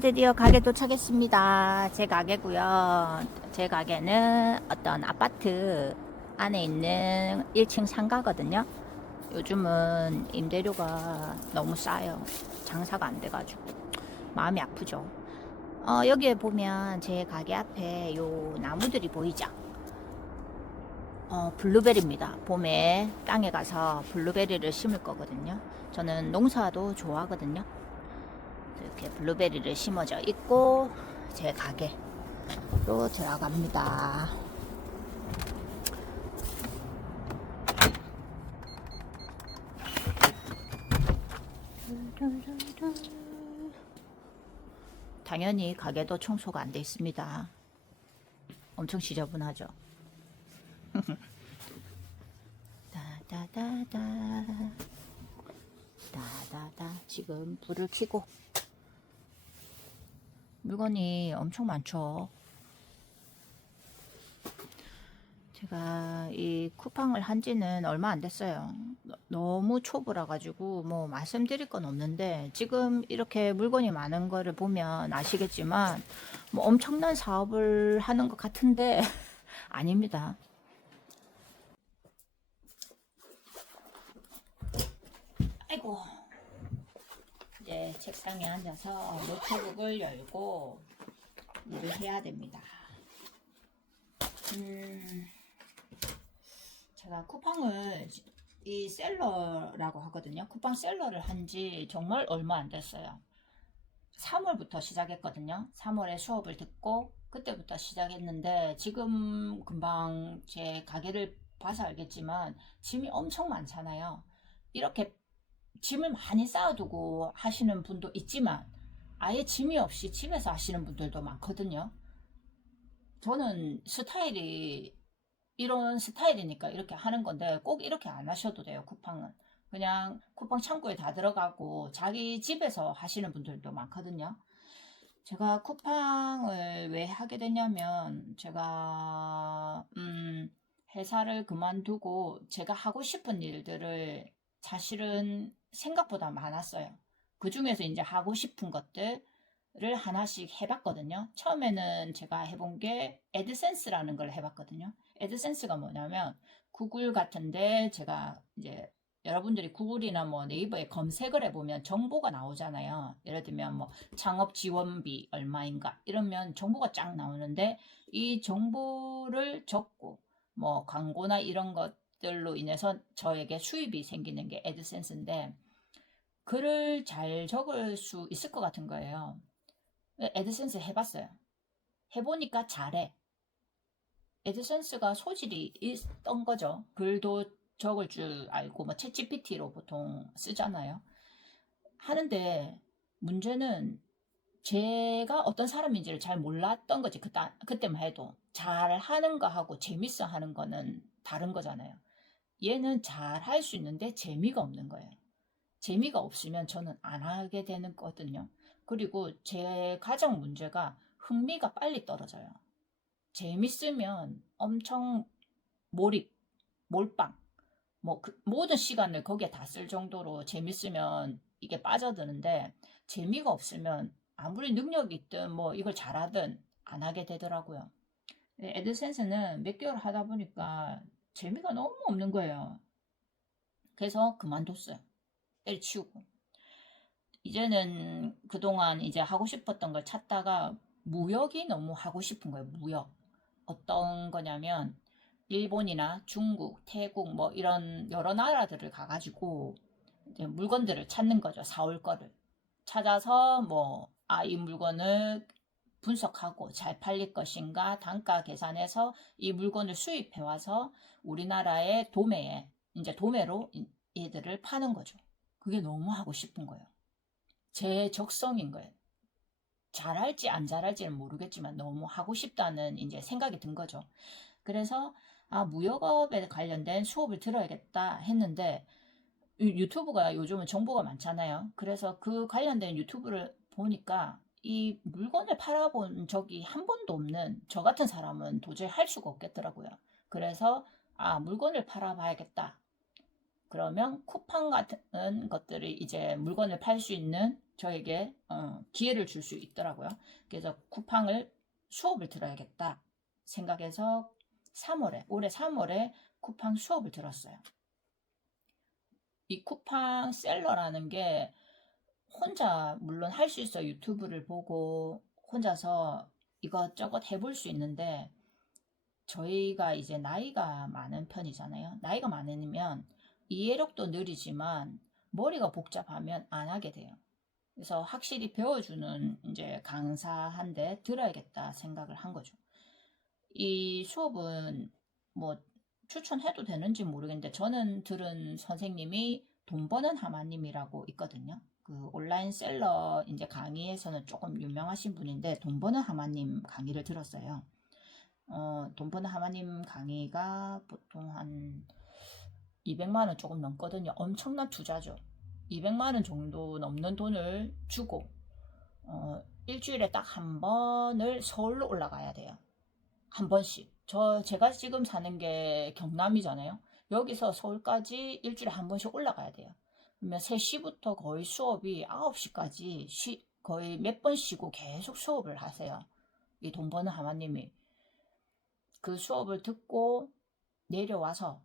드디어 가게 도착했습니다. 제 가게고요. 제 가게는 어떤 아파트 안에 있는 1층 상가거든요. 요즘은 임대료가 너무 싸요. 장사가 안 돼가지고 마음이 아프죠. 여기에 보면 제 가게 앞에 요 나무들이 보이죠? 블루베리입니다. 봄에 땅에 가서 블루베리를 심을 거거든요. 저는 농사도 좋아하거든요. 이렇게 블루베리를 심어져 있고 제 가게로 들어갑니다. 당연히 가게도 청소가 안 돼 있습니다. 엄청 지저분하죠. 다다다다 다다다 지금 불을 켜고 물건이 엄청 많죠. 제가 이 쿠팡을 한 지는 얼마 안 됐어요. 너무 초보라 가지고 뭐 말씀드릴 건 없는데, 지금 이렇게 물건이 많은 거를 보면 아시겠지만 뭐 엄청난 사업을 하는 것 같은데 아닙니다. 아이고, 이제 책상에 앉아서 노트북을 열고 일을 해야 됩니다. 제가 쿠팡을 이 셀러라고 하거든요. 쿠팡 셀러를 한 지 정말 얼마 안 됐어요. 3월부터 시작했거든요. 3월에 수업을 듣고 그때부터 시작했는데, 지금 금방 제 가게를 봐서 알겠지만 짐이 엄청 많잖아요. 이렇게 짐을 많이 쌓아두고 하시는 분도 있지만 아예 짐이 없이 집에서 하시는 분들도 많거든요. 저는 스타일이 이런 스타일이니까 이렇게 하는 건데, 꼭 이렇게 안 하셔도 돼요. 쿠팡은 그냥 쿠팡 창구에 다 들어가고 자기 집에서 하시는 분들도 많거든요. 제가 쿠팡을 왜 하게 됐냐면, 제가 회사를 그만두고 제가 하고 싶은 일들을 사실은 생각보다 많았어요. 그 중에서 이제 하고 싶은 것들을 하나씩 해봤거든요. 처음에는 제가 해본 게 애드센스라는 걸 해봤거든요. 애드센스가 뭐냐면, 구글 같은데 제가 이제, 여러분들이 구글이나 뭐 네이버에 검색을 해보면 정보가 나오잖아요. 예를 들면 뭐 창업 지원비 얼마인가 이러면 정보가 쫙 나오는데, 이 정보를 적고 뭐 광고나 이런 것들로 인해서 저에게 수입이 생기는 게 애드센스인데, 글을 잘 적을 수 있을 것 같은 거예요. 애드센스 해봤어요. 해보니까 잘해. 애드센스가 소질이 있던 거죠. 글도 적을 줄 알고 뭐 챗GPT로 보통 쓰잖아요. 하는데 문제는 제가 어떤 사람인지를 잘 몰랐던 거지. 그때만 해도 잘 하는 거하고 재밌어 하는 거는 다른 거잖아요. 얘는 잘 할 수 있는데 재미가 없는 거예요. 재미가 없으면 저는 안 하게 되는 거거든요. 그리고 제 가장 문제가 흥미가 빨리 떨어져요. 재밌으면 엄청 몰입, 몰빵, 뭐 모든 시간을 거기에 다 쓸 정도로 재밌으면 이게 빠져드는데, 재미가 없으면 아무리 능력이 있든 뭐 이걸 잘하든 안 하게 되더라고요. 애드센스는 몇 개월 하다 보니까 재미가 너무 없는 거예요. 그래서 그만뒀어요. 때려치우고. 이제는 그동안 이제 하고 싶었던 걸 찾다가 무역이 너무 하고 싶은 거예요. 무역. 어떤 거냐면, 일본이나 중국, 태국 뭐 이런 여러 나라들을 가가지고 이제 물건들을 찾는 거죠. 사올 거를 찾아서 뭐, 이 물건을 분석하고 잘 팔릴 것인가 단가 계산해서 이 물건을 수입해 와서 우리나라의 도매에, 이제 도매로 얘들을 파는 거죠. 그게 너무 하고 싶은 거예요. 제 적성인 거예요. 잘할지 안 잘할지는 모르겠지만 너무 하고 싶다는 이제 생각이 든 거죠. 그래서 무역업에 관련된 수업을 들어야겠다 했는데, 유튜브가 요즘은 정보가 많잖아요. 그래서 그 관련된 유튜브를 보니까 이 물건을 팔아본 적이 한 번도 없는 저 같은 사람은 도저히 할 수가 없겠더라고요. 그래서 물건을 팔아봐야겠다. 그러면 쿠팡 같은 것들이 이제 물건을 팔 수 있는 저에게 기회를 줄 수 있더라고요. 그래서 쿠팡을 수업을 들어야겠다 생각해서 올해 3월에 쿠팡 수업을 들었어요. 이 쿠팡 셀러라는 게 혼자 물론 할 수 있어. 유튜브를 보고 혼자서 이것저것 해볼 수 있는데 저희가 이제 나이가 많은 편이잖아요. 나이가 많으면 이해력도 느리지만 머리가 복잡하면 안 하게 돼요. 그래서 확실히 배워주는 이제 강사한테 들어야겠다 생각을 한 거죠. 이 수업은 뭐 추천해도 되는지 모르겠는데 저는 들은 선생님이 돈 버는 하마님이라고 있거든요. 그 온라인 셀러 이제 강의에서는 조금 유명하신 분인데 돈 버는 하마님 강의를 들었어요. 돈 버는 하마님 강의가 보통 한 200만 원 조금 넘거든요. 엄청난 투자죠. 200만 원 정도 넘는 돈을 주고 일주일에 딱 한 번을 서울로 올라가야 돼요. 한 번씩. 제가 지금 사는 게 경남이잖아요. 여기서 서울까지 일주일에 한 번씩 올라가야 돼요. 그러면 3시부터 거의 수업이 9시까지 거의 몇 번 쉬고 계속 수업을 하세요. 이 돈 버는 하마님이. 그 수업을 듣고 내려와서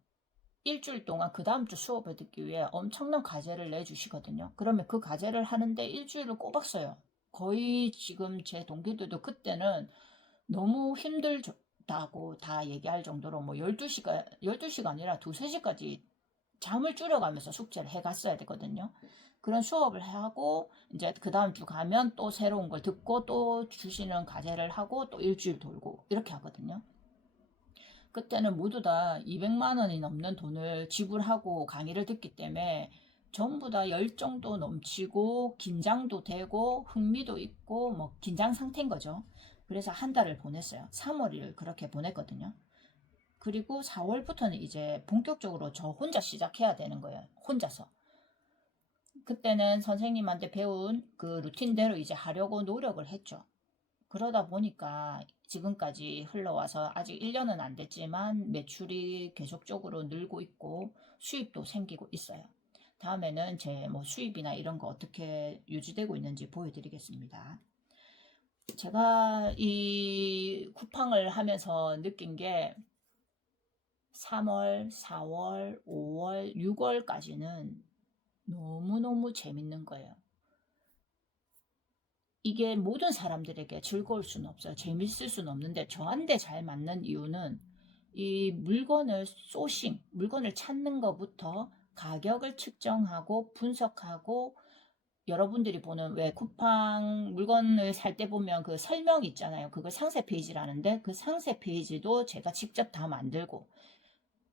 일주일 동안 그 다음 주 수업을 듣기 위해 엄청난 과제를 내주시거든요. 그러면 그 과제를 하는데 일주일을 꼬박 써요. 거의 지금 제 동기들도 그때는 너무 힘들다고 다 얘기할 정도로 뭐 12시가 아니라 2, 3시까지 잠을 줄여가면서 숙제를 해갔어야 되거든요. 그런 수업을 하고 이제 그 다음 주 가면 또 새로운 걸 듣고 또 주시는 과제를 하고 또 일주일 돌고 이렇게 하거든요. 그때는 모두 다 200만 원이 넘는 돈을 지불하고 강의를 듣기 때문에 전부 다 열정도 넘치고 긴장도 되고 흥미도 있고 뭐 긴장 상태인 거죠. 그래서 한 달을 보냈어요. 3월을 그렇게 보냈거든요. 그리고 4월부터는 이제 본격적으로 저 혼자 시작해야 되는 거예요. 혼자서. 그때는 선생님한테 배운 그 루틴대로 이제 하려고 노력을 했죠. 그러다 보니까 지금까지 흘러와서 아직 1년은 안 됐지만 매출이 계속적으로 늘고 있고 수입도 생기고 있어요. 다음에는 제 뭐 수입이나 이런 거 어떻게 유지되고 있는지 보여드리겠습니다. 제가 이 쿠팡을 하면서 느낀 게 3월, 4월, 5월, 6월까지는 너무너무 재밌는 거예요. 이게 모든 사람들에게 즐거울 수는 없어요. 재밌을 수는 없는데 저한테 잘 맞는 이유는 이 물건을 물건을 찾는 것부터 가격을 측정하고 분석하고 여러분들이 보는 왜 쿠팡 물건을 살 때 보면 그 설명 있잖아요. 그걸 상세 페이지라는데 그 상세 페이지도 제가 직접 다 만들고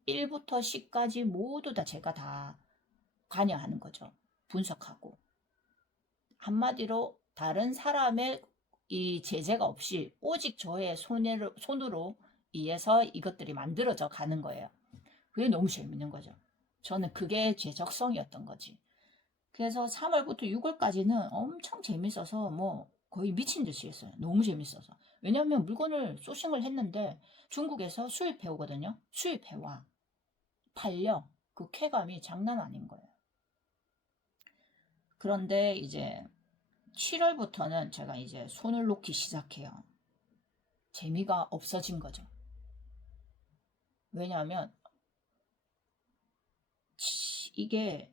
1부터 10까지 모두 다 제가 다 관여하는 거죠. 분석하고. 한마디로 다른 사람의 이 제재가 없이 오직 저의 손으로 의해서 이것들이 만들어져 가는 거예요. 그게 너무 재밌는 거죠. 저는 그게 제 적성이었던 거지. 그래서 3월부터 6월까지는 엄청 재밌어서 뭐 거의 미친 듯이 했어요. 너무 재밌어서. 왜냐하면 물건을 소싱을 했는데 중국에서 수입해 오거든요. 수입해 와. 팔려. 그 쾌감이 장난 아닌 거예요. 그런데 이제 7월부터는 제가 이제 손을 놓기 시작해요. 재미가 없어진 거죠. 왜냐하면 이게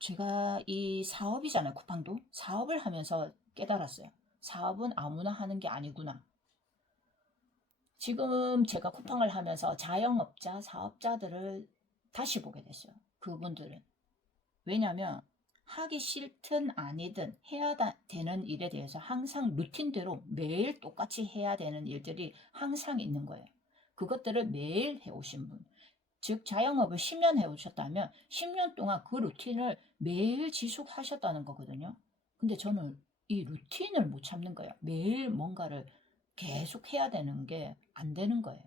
제가 이 사업이잖아요. 쿠팡도. 사업을 하면서 깨달았어요. 사업은 아무나 하는 게 아니구나. 지금 제가 쿠팡을 하면서 자영업자, 사업자들을 다시 보게 됐어요. 그분들은. 왜냐하면 하기 싫든 아니든 해야 되는 일에 대해서 항상 루틴대로 매일 똑같이 해야 되는 일들이 항상 있는 거예요. 그것들을 매일 해오신 분. 즉 자영업을 10년 해오셨다면 10년 동안 그 루틴을 매일 지속하셨다는 거거든요. 근데 저는 이 루틴을 못 참는 거예요. 매일 뭔가를 계속 해야 되는 게 안 되는 거예요.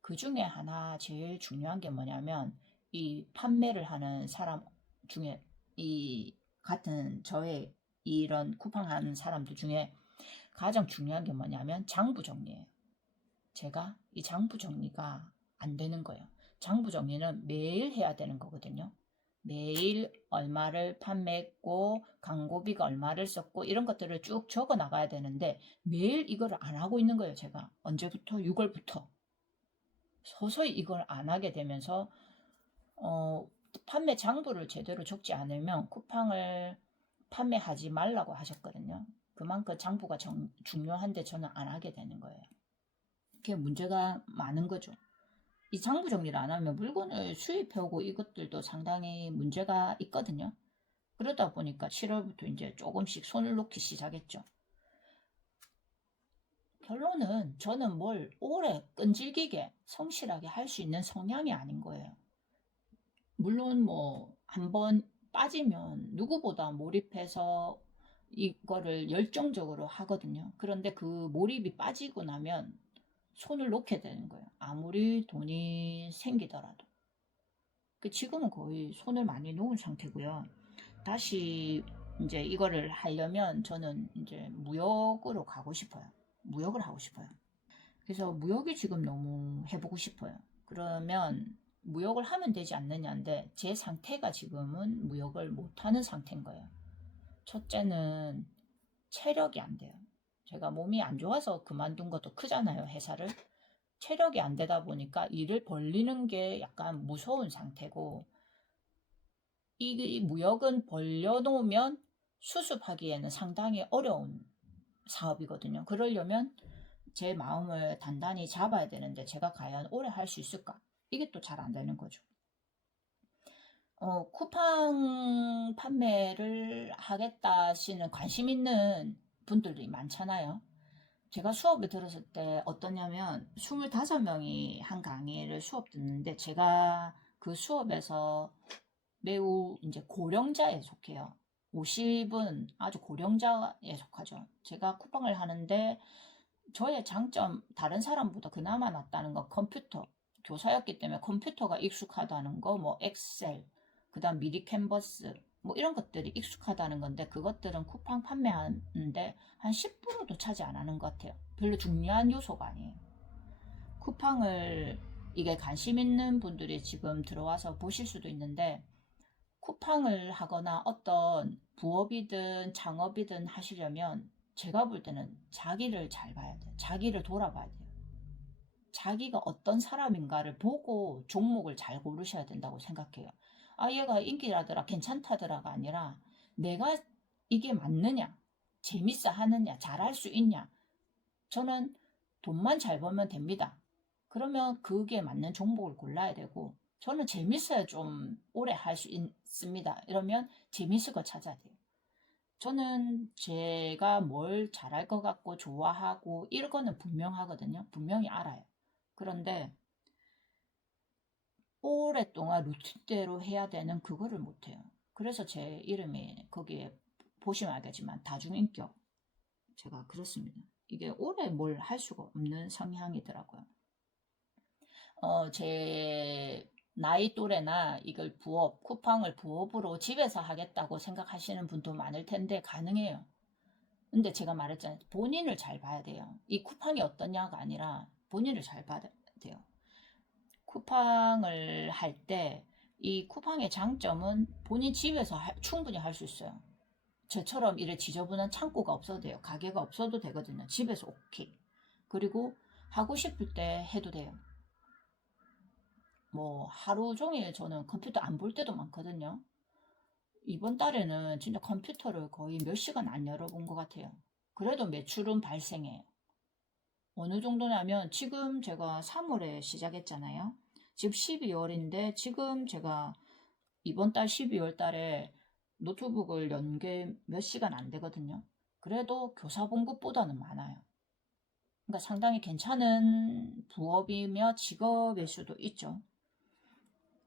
그 중에 하나 제일 중요한 게 뭐냐면 이 판매를 하는 사람 중에 이 같은 저의 이런 쿠팡하는 사람들 중에 가장 중요한 게 뭐냐면 장부 정리예요. 제가 이 장부 정리가 안 되는 거예요. 장부 정리는 매일 해야 되는 거거든요. 매일 얼마를 판매했고 광고비가 얼마를 썼고 이런 것들을 쭉 적어 나가야 되는데 매일 이걸 안 하고 있는 거예요. 제가 언제부터? 6월부터 서서히 이걸 안 하게 되면서 판매 장부를 제대로 적지 않으면 쿠팡을 판매하지 말라고 하셨거든요. 그만큼 장부가 중요한데 저는 안 하게 되는 거예요. 그게 문제가 많은 거죠. 이 장부 정리를 안 하면 물건을 수입해오고 이것들도 상당히 문제가 있거든요. 그러다 보니까 7월부터 이제 조금씩 손을 놓기 시작했죠. 결론은 저는 뭘 오래 끈질기게 성실하게 할 수 있는 성향이 아닌 거예요. 물론 뭐 한번 빠지면 누구보다 몰입해서 이거를 열정적으로 하거든요. 그런데 그 몰입이 빠지고 나면 손을 놓게 되는 거예요. 아무리 돈이 생기더라도. 지금은 거의 손을 많이 놓은 상태고요. 다시 이제 이거를 하려면 저는 이제 무역으로 가고 싶어요. 무역을 하고 싶어요. 그래서 무역이 지금 너무 해보고 싶어요. 그러면 무역을 하면 되지 않느냐인데 제 상태가 지금은 무역을 못하는 상태인 거예요. 첫째는 체력이 안 돼요. 제가 몸이 안 좋아서 그만둔 것도 크잖아요, 회사를. 체력이 안 되다 보니까 일을 벌리는 게 약간 무서운 상태고, 이 무역은 벌려놓으면 수습하기에는 상당히 어려운 사업이거든요. 그러려면 제 마음을 단단히 잡아야 되는데 제가 과연 오래 할 수 있을까? 이게 또 잘 안 되는 거죠. 쿠팡 판매를 하겠다시는 관심 있는 분들이 많잖아요. 제가 수업을 들었을 때 어떠냐면 25명이 한 강의를 수업 듣는데 제가 그 수업에서 매우 이제 고령자에 속해요. 50은 아주 고령자에 속하죠. 제가 쿠팡을 하는데 저의 장점, 다른 사람보다 그나마 낫다는 건 컴퓨터. 교사였기 때문에 컴퓨터가 익숙하다는 거, 뭐 엑셀, 그 다음 미리 캔버스, 뭐 이런 것들이 익숙하다는 건데 그것들은 쿠팡 판매하는데 한 10%도 차지 안 하는 것 같아요. 별로 중요한 요소가 아니에요. 쿠팡을 이게 관심 있는 분들이 지금 들어와서 보실 수도 있는데 쿠팡을 하거나 어떤 부업이든 창업이든 하시려면 제가 볼 때는 자기를 잘 봐야 돼요. 자기를 돌아봐야 돼요. 자기가 어떤 사람인가를 보고 종목을 잘 고르셔야 된다고 생각해요. 아, 얘가 인기라더라, 괜찮다더라가 아니라 내가 이게 맞느냐, 재밌어 하느냐, 잘할 수 있냐. 저는 돈만 잘 벌면 됩니다. 그러면 그게 맞는 종목을 골라야 되고 저는 재밌어야 좀 오래 할 수 있습니다. 이러면 재밌을 거 찾아야 돼요. 저는 제가 뭘 잘할 것 같고 좋아하고 이런 거는 분명하거든요. 분명히 알아요. 그런데 오랫동안 루틴대로 해야 되는 그거를 못해요. 그래서 제 이름이 거기에 보시면 알겠지만 다중인격. 제가 그렇습니다. 이게 오래 뭘 할 수가 없는 성향이더라고요. 제 나이 또래나 이걸 부업, 쿠팡을 부업으로 집에서 하겠다고 생각하시는 분도 많을 텐데 가능해요. 근데 제가 말했잖아요. 본인을 잘 봐야 돼요. 이 쿠팡이 어떠냐가 아니라 본인을 잘 봐야 돼요. 쿠팡을 할 때 이 쿠팡의 장점은 본인 집에서 충분히 할 수 있어요. 저처럼 이래 지저분한 창고가 없어도 돼요. 가게가 없어도 되거든요. 집에서 오케이. 그리고 하고 싶을 때 해도 돼요. 뭐 하루 종일 저는 컴퓨터 안 볼 때도 많거든요. 이번 달에는 진짜 컴퓨터를 거의 몇 시간 안 열어본 것 같아요. 그래도 매출은 발생해요. 어느 정도냐면 지금 제가 3월에 시작했잖아요. 지금 12월인데 지금 제가 이번 달 12월 달에 노트북을 연 게 몇 시간 안 되거든요. 그래도 교사 본 것보다는 많아요. 그러니까 상당히 괜찮은 부업이며 직업일 수도 있죠.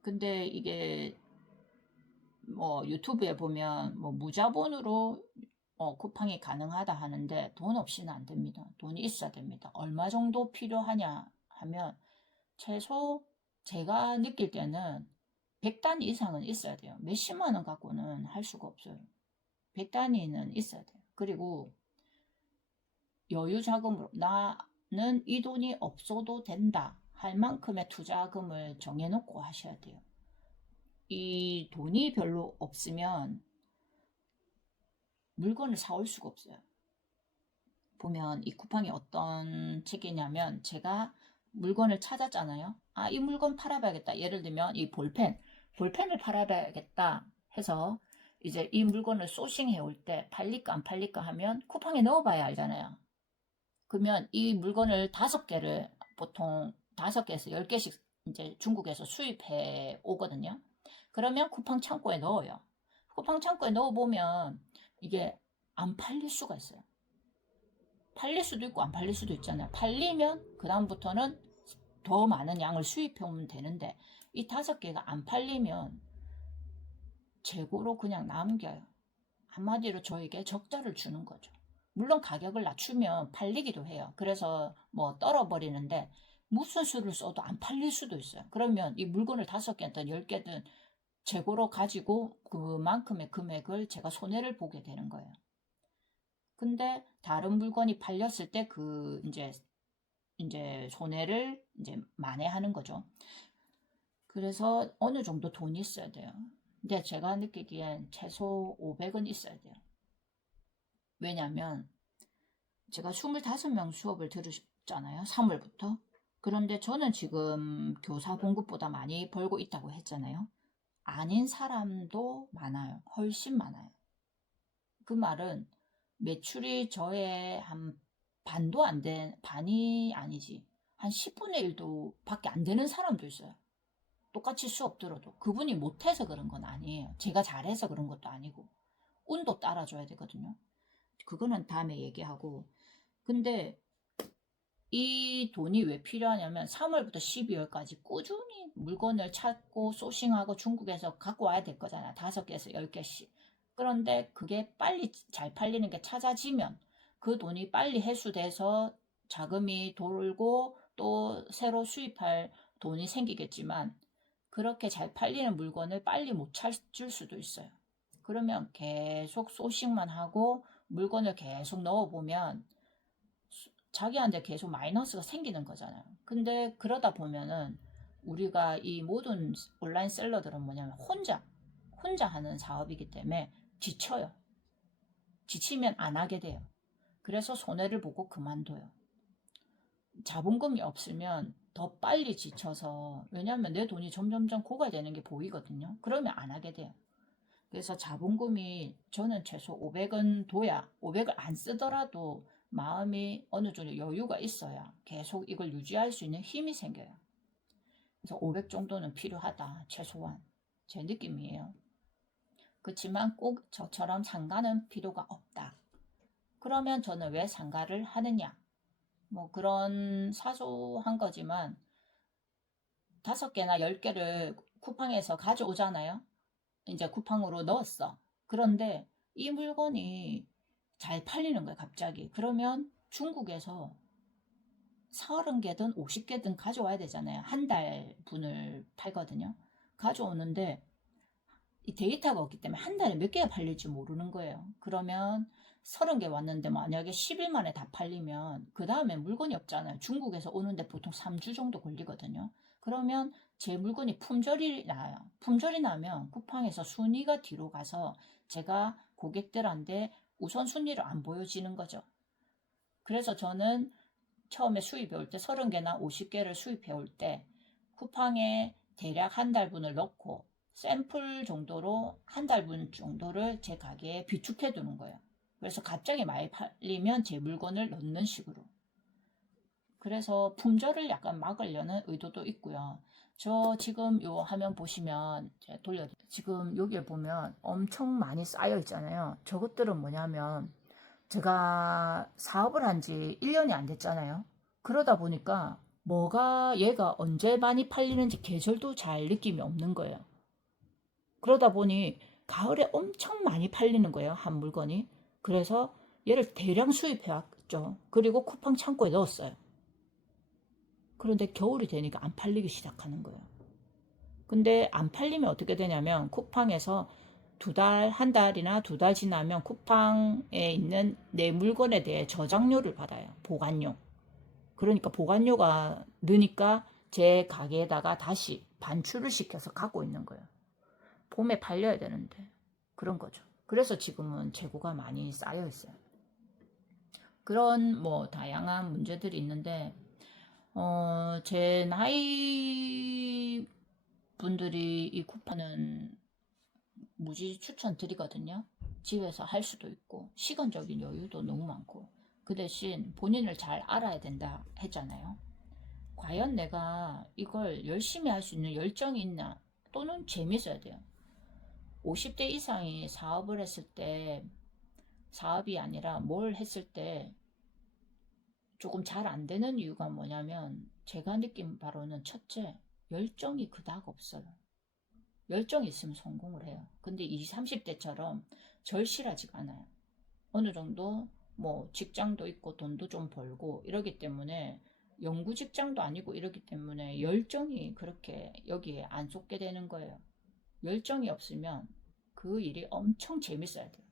근데 이게 뭐 유튜브에 보면 뭐 무자본으로 쿠팡이 가능하다 하는데 돈 없이는 안 됩니다. 돈이 있어야 됩니다. 얼마 정도 필요하냐 하면 최소 제가 느낄 때는 100단위 이상은 있어야 돼요. 몇십만 원 갖고는 할 수가 없어요. 100단위는 있어야 돼요. 그리고 여유 자금으로 나는 이 돈이 없어도 된다 할 만큼의 투자금을 정해놓고 하셔야 돼요. 이 돈이 별로 없으면 물건을 사올 수가 없어요. 보면 이 쿠팡이 어떤 책이냐면, 제가 물건을 찾았잖아요. 아, 이 물건 팔아봐야겠다. 예를 들면 이 볼펜을 팔아봐야겠다 해서 이제 이 물건을 소싱해 올 때 팔릴까 안 팔릴까 하면 쿠팡에 넣어봐야 알잖아요. 그러면 이 물건을 5개를 보통 5개에서 10개씩 이제 중국에서 수입해 오거든요. 그러면 쿠팡 창고에 넣어요. 쿠팡 창고에 넣어보면 이게 안 팔릴 수가 있어요. 팔릴 수도 있고 안 팔릴 수도 있잖아요. 팔리면 그 다음부터는 더 많은 양을 수입해 오면 되는데, 이 5개가 안 팔리면 재고로 그냥 남겨요. 한마디로 저에게 적자를 주는 거죠. 물론 가격을 낮추면 팔리기도 해요. 그래서 뭐 떨어버리는데, 무슨 수를 써도 안 팔릴 수도 있어요. 그러면 이 물건을 5개든 10개든 재고로 가지고 그만큼의 금액을 제가 손해를 보게 되는 거예요. 근데 다른 물건이 팔렸을 때 이제 손해를 이제 만회하는 거죠. 그래서 어느 정도 돈이 있어야 돼요. 근데 제가 느끼기엔 최소 500은 있어야 돼요. 왜냐면 제가 25명 수업을 들으셨잖아요. 3월부터. 그런데 저는 지금 교사 봉급보다 많이 벌고 있다고 했잖아요. 아닌 사람도 많아요. 훨씬 많아요. 그 말은 매출이 저의 한 반도 안 된, 반이 아니지, 한 10분의 1도 밖에 안 되는 사람도 있어요. 똑같이 수업 들어도. 그분이 못해서 그런 건 아니에요. 제가 잘해서 그런 것도 아니고. 운도 따라줘야 되거든요. 그거는 다음에 얘기하고. 근데 이 돈이 왜 필요하냐면 3월부터 12월까지 꾸준히 물건을 찾고 소싱하고 중국에서 갖고 와야 될 거잖아요. 5개에서 10개씩. 그런데 그게 빨리 잘 팔리는 게 찾아지면 그 돈이 빨리 회수돼서 자금이 돌고 또 새로 수입할 돈이 생기겠지만, 그렇게 잘 팔리는 물건을 빨리 못 찾을 수도 있어요. 그러면 계속 소싱만 하고 물건을 계속 넣어보면 자기한테 계속 마이너스가 생기는 거잖아요. 근데 그러다 보면은 우리가 이 모든 온라인 셀러들은 뭐냐면 혼자 하는 사업이기 때문에 지쳐요. 지치면 안 하게 돼요. 그래서 손해를 보고 그만둬요. 자본금이 없으면 더 빨리 지쳐서, 왜냐하면 내 돈이 점점점 고갈되는 게 보이거든요. 그러면 안 하게 돼요. 그래서 자본금이 저는 최소 500은 둬야, 500을 안 쓰더라도 마음이 어느 정도 여유가 있어야 계속 이걸 유지할 수 있는 힘이 생겨요. 그래서 500 정도는 필요하다, 최소한. 제 느낌이에요. 그렇지만 꼭 저처럼 상가는 필요가 없다. 그러면 저는 왜 상가를 하느냐? 뭐 그런 사소한 거지만 5개나 10개를 쿠팡에서 가져오잖아요. 이제 쿠팡으로 넣었어. 그런데 이 물건이 잘 팔리는 거예요, 갑자기. 그러면 중국에서 30개든 50개든 가져와야 되잖아요. 한 달 분을 팔거든요. 가져오는데 이 데이터가 없기 때문에 한 달에 몇 개가 팔릴지 모르는 거예요. 그러면 30개 왔는데 만약에 10일 만에 다 팔리면 그 다음에 물건이 없잖아요. 중국에서 오는데 보통 3주 정도 걸리거든요. 그러면 제 물건이 품절이 나요. 품절이 나면 쿠팡에서 순위가 뒤로 가서 제가 고객들한테 우선순위를 안 보여지는 거죠. 그래서 저는 처음에 수입해 올 때 30개나 50개를 수입해 올 때 쿠팡에 대략 한 달분을 넣고 샘플 정도로 한 달분 정도를 제 가게에 비축해 두는 거예요. 그래서 갑자기 많이 팔리면 제 물건을 넣는 식으로. 그래서 품절을 약간 막으려는 의도도 있고요. 저 지금 요 화면 보시면 지금 여기에 보면 엄청 많이 쌓여 있잖아요. 저것들은 뭐냐면 제가 사업을 한 지 1년이 안 됐잖아요. 그러다 보니까 뭐가 얘가 언제 많이 팔리는지 계절도 잘 느낌이 없는 거예요. 그러다 보니 가을에 엄청 많이 팔리는 거예요, 한 물건이. 그래서 얘를 대량 수입해 왔죠. 그리고 쿠팡 창고에 넣었어요. 그런데 겨울이 되니까 안 팔리기 시작하는 거예요. 근데 안 팔리면 어떻게 되냐면 쿠팡에서 한 달이나 2달 지나면 쿠팡에 있는 내 물건에 대해 저장료를 받아요. 보관료. 그러니까 보관료가 느니까 제 가게에다가 다시 반출을 시켜서 갖고 있는 거예요. 봄에 팔려야 되는데 그런 거죠. 그래서 지금은 재고가 많이 쌓여 있어요. 그런 뭐 다양한 문제들이 있는데 제 나이 분들이 이 쿠파는 무지 추천드리거든요. 집에서 할 수도 있고 시간적인 여유도 너무 많고 그 대신 본인을 잘 알아야 된다 했잖아요. 과연 내가 이걸 열심히 할 수 있는 열정이 있나 또는 재밌어야 돼요. 50대 이상이 사업을 했을 때 사업이 아니라 뭘 했을 때 조금 잘 안 되는 이유가 뭐냐면 제가 느낀 바로는 첫째, 열정이 그닥 없어요. 열정이 있으면 성공을 해요. 근데 20, 30대처럼 절실하지가 않아요. 어느 정도 뭐 직장도 있고 돈도 좀 벌고 이러기 때문에 영구 직장도 아니고 이러기 때문에 열정이 그렇게 여기에 안 쏟게 되는 거예요. 열정이 없으면 그 일이 엄청 재밌어야 돼요.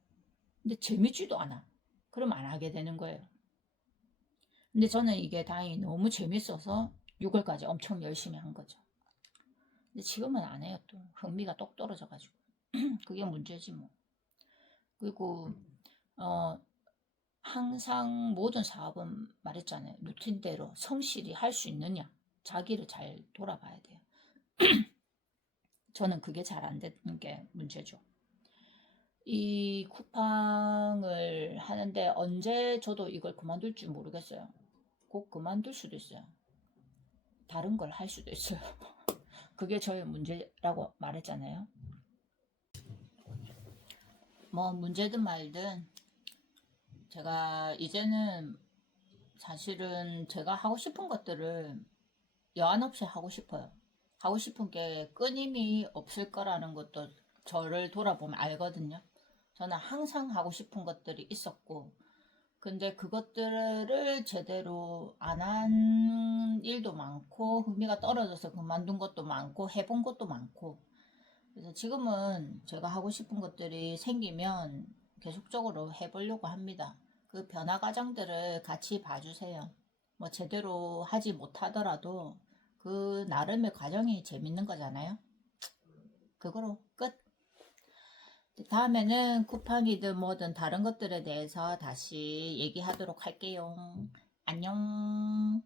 근데 재밌지도 않아. 그럼 안 하게 되는 거예요. 근데 저는 이게 다행히 너무 재밌어서 6월까지 엄청 열심히 한 거죠. 근데 지금은 안 해요. 또 흥미가 똑 떨어져가지고 그게 문제지 뭐. 그리고 항상 모든 사업은 말했잖아요. 루틴대로 성실히 할 수 있느냐. 자기를 잘 돌아봐야 돼요. 저는 그게 잘 안 되는 게 문제죠. 이 쿠팡을 하는데 언제 저도 이걸 그만둘지 모르겠어요. 곧 그만둘 수도 있어요. 다른 걸 할 수도 있어요. 그게 저의 문제라고 말했잖아요. 뭐 문제든 말든 제가 이제는 사실은 제가 하고 싶은 것들을 여한 없이 하고 싶어요. 하고 싶은 게 끊임이 없을 거라는 것도 저를 돌아보면 알거든요. 저는 항상 하고 싶은 것들이 있었고, 근데 그것들을 제대로 안 한 일도 많고, 흥미가 떨어져서 그만둔 것도 많고, 해본 것도 많고, 그래서 지금은 제가 하고 싶은 것들이 생기면 계속적으로 해보려고 합니다. 그 변화 과정들을 같이 봐주세요. 뭐 제대로 하지 못하더라도 그 나름의 과정이 재밌는 거잖아요. 그거로 끝. 다음에는 쿠팡이든 뭐든 다른 것들에 대해서 다시 얘기하도록 할게요. 안녕.